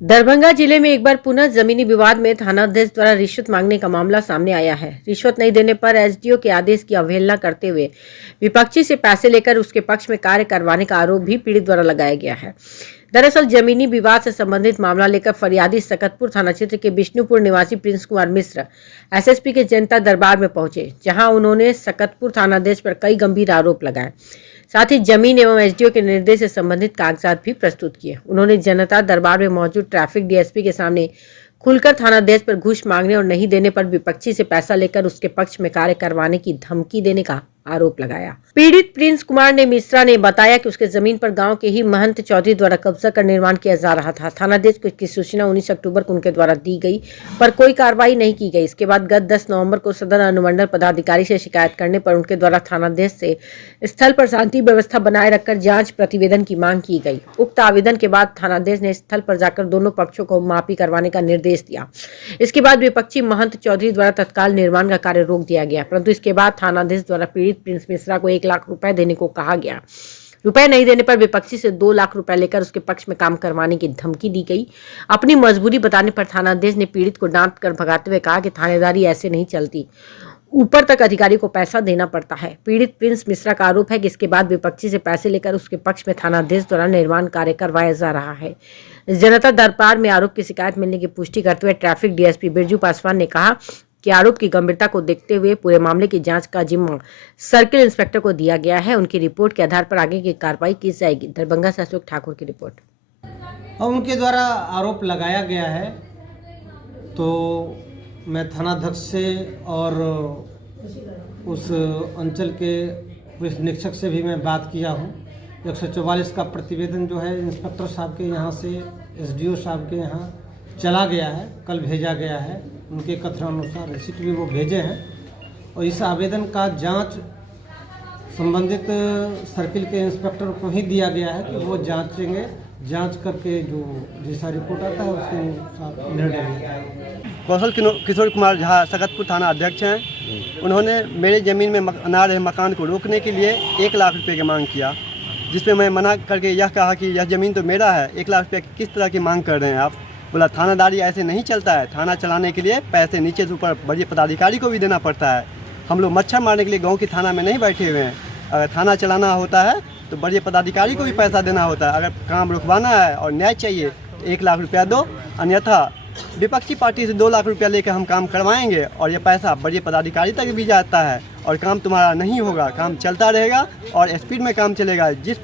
दरभंगा जिले में एक बार पुनः जमीनी विवाद में थानाध्यक्ष द्वारा रिश्वत मांगने का मामला सामने आया है। रिश्वत नहीं देने पर एसडीओ के आदेश की अवहेलना करते हुए विपक्षी से पैसे लेकर उसके पक्ष में कार्य करवाने का आरोप भी पीड़ित द्वारा लगाया गया है। दरअसल जमीनी विवाद से संबंधित मामला लेकर फरियादी सकतपुर थाना क्षेत्र के विष्णुपुर निवासी प्रिंस कुमार मिश्र एसएसपी के जनता दरबार में पहुंचे, जहां उन्होंने सकतपुर थानाध्यक्ष पर कई गंभीर आरोप लगाए। साथ ही जमीन एवं एसडीओ के निर्देश से संबंधित कागजात भी प्रस्तुत किए। उन्होंने जनता दरबार में मौजूद ट्रैफिक डीएसपी के सामने खुलकर थानाध्यक्ष पर घूस मांगने और नहीं देने पर विपक्षी से पैसा लेकर उसके पक्ष में कार्य करवाने की धमकी देने का आरोप लगाया। पीड़ित प्रिंस कुमार ने मिश्रा ने बताया कि उसके जमीन पर गांव के ही महंत चौधरी द्वारा कब्जा कर निर्माण किया जा रहा था। थानाध्यक्ष को इसकी सूचना 19 अक्टूबर को उनके द्वारा दी गई, पर कोई कार्रवाई नहीं की गई। इसके बाद गत 10 नवंबर को सदर अनुमंडल पदाधिकारी से शिकायत करने पर उनके द्वारा थानाध्यक्ष से स्थल पर शांति व्यवस्था बनाए रखकर जांच प्रतिवेदन की मांग की गई। उक्त आवेदन के बाद थानाध्यक्ष ने स्थल पर जाकर दोनों पक्षों को माफी करवाने का निर्देश दिया। इसके बाद विपक्षी महंत चौधरी द्वारा तत्काल निर्माण का कार्य रोक दिया गया, परंतु इसके बाद थानाध्यक्ष द्वारा पीड़ित प्रिंस मिश्रा को 1 लाख रुपए देने को कहा गया। रुपए नहीं देने पर विपक्षी से 2 लाख रुपए लेकर उसके पक्ष में काम करवाने की धमकी दी गई। अपनी मजबूरी बताने पर थानाध्यक्ष ने पीड़ित को डांट कर भगाते हुए कहा कि थानेदारी ऐसे नहीं चलती, ऊपर तक अधिकारी को पैसा देना पड़ता है। पीड़ित प्रिंस मिश्रा का आरोप है कि इसके बाद विपक्षी से पैसे लेकर उसके पक्ष में थानाध्यक्ष द्वारा निर्माण कार्य करवाया जा रहा है। जनता दरबार में आरोप की शिकायत मिलने की पुष्टि करते हुए ट्रैफिक डीएसपी बिरजू पासवान ने कहा कि आरोप की गंभीरता को देखते हुए पूरे मामले की जांच का जिम्मा सर्किल इंस्पेक्टर को दिया गया है। उनकी रिपोर्ट के आधार पर आगे की कार्रवाई की जाएगी। दरभंगा से अशोक ठाकुर की रिपोर्ट। और उनके द्वारा आरोप लगाया गया है, तो मैं थानाध्यक्ष से और उस अंचल के पुलिस निरीक्षक से भी मैं बात किया हूँ। 144 का प्रतिवेदन जो है इंस्पेक्टर साहब के यहाँ से एसडीओ साहब के यहाँ चला गया है, कल भेजा गया है। उनके कथनानुसार रिसीट भी वो भेजे हैं और इस आवेदन का जांच संबंधित सर्किल के इंस्पेक्टर को ही दिया गया है कि वो जांचेंगे। जांच करके जो जैसा रिपोर्ट आता है उसके अनुसार निर्णय लिया जाएगा। कौशल किशोर कुमार झा सकतपुर थाना अध्यक्ष हैं। उन्होंने मेरे ज़मीन में बना रहे मकान को रोकने के लिए 1 लाख रुपए की मांग किया, जिसमें मैं मना करके यह कहा कि यह ज़मीन तो मेरा है, 1 लाख रुपये किस तरह की मांग कर रहे हैं आप। बोला थानादारी ऐसे नहीं चलता है, थाना चलाने के लिए पैसे नीचे से ऊपर बड़े पदाधिकारी को भी देना पड़ता है। हम लोग मच्छर मारने के लिए गाँव की थाना में नहीं बैठे हुए हैं। अगर थाना चलाना होता है तो बड़े पदाधिकारी को भी पैसा देना होता है। अगर काम रुकवाना है और न्याय चाहिए तो 1 लाख रुपया दो, अन्यथा विपक्षी पार्टी से 2 लाख रुपया लेकर हम काम करवाएंगे और ये पैसा बड़े पदाधिकारी तक भी जाता है और काम तुम्हारा नहीं होगा। काम चलता रहेगा और स्पीड में काम चलेगा। जिस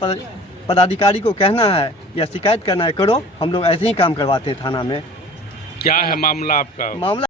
पदाधिकारी को कहना है या शिकायत करना है करो, हम लोग ऐसे ही काम करवाते हैं थाना में। क्या है मामला आपका? मामला